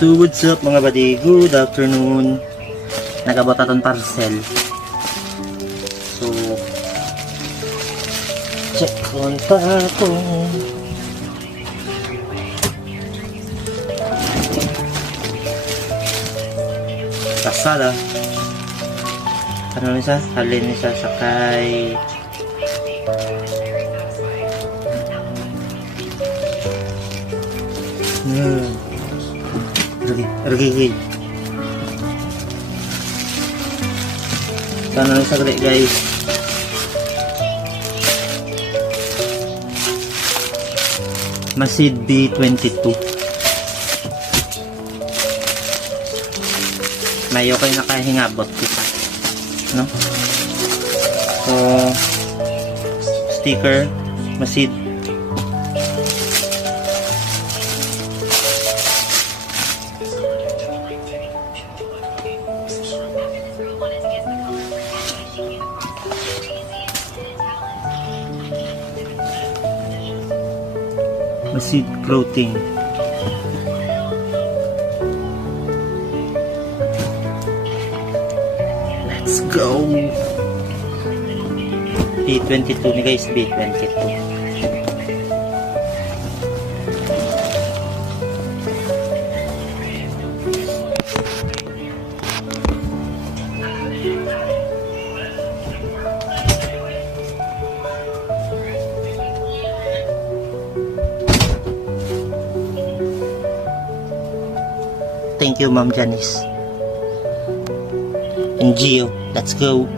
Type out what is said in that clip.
So what's up mga buddy, good afternoon. Nagabot aton parcel. So check on pa ako. Kasada. Ano nisa? Halin nisa sakay. Ragi. Sana nisa gede guys. Masid B22. Mayo kayo nakahingabot kita, no? So sticker Masid. Masid clothing. Let's go. B22 ni guys, B22. Thank you, Ma'am Janice. And Gio, let's go.